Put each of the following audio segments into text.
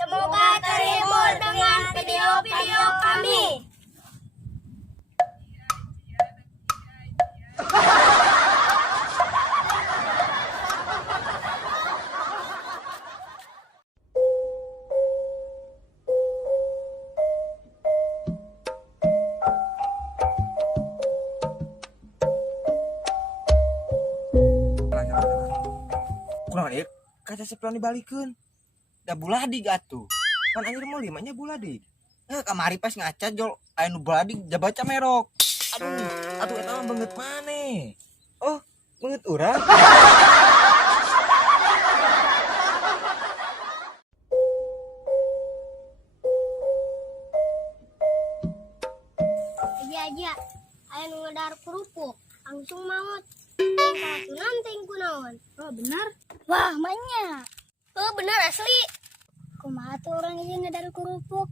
Semoga terhibur dengan video-video kami. Kurang ya, kaca sepion dibalikeun. Da buladi gatuh. Kan anjir mau limanya buladi. Kamari pas ngaca jol aya nu buladi jabaca merok. Atuh eta mah beungeut maneh. Oh, beungeut urang. Aja, aya nu ngedar kerupuk, langsung maut. Kasunan teh kunaon? Oh benar? Wah, banyak. Oh, benar asli. Kumaha tuh orang ieu ngedar kerupuk?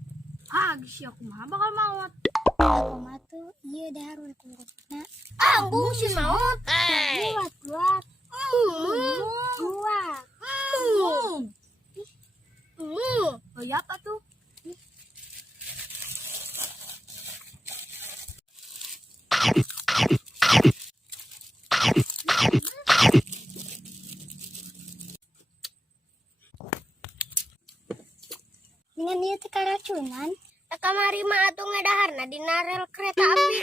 Geus ya kumaha bakal maot. Kumaha tuh ieu dahar kerupukna. Ambung si maut. Buat. Buat. Oh ya apa tuh? Dengan ieu teh karacunan. Kamari mah atuh ngedaharna dina rel kereta api.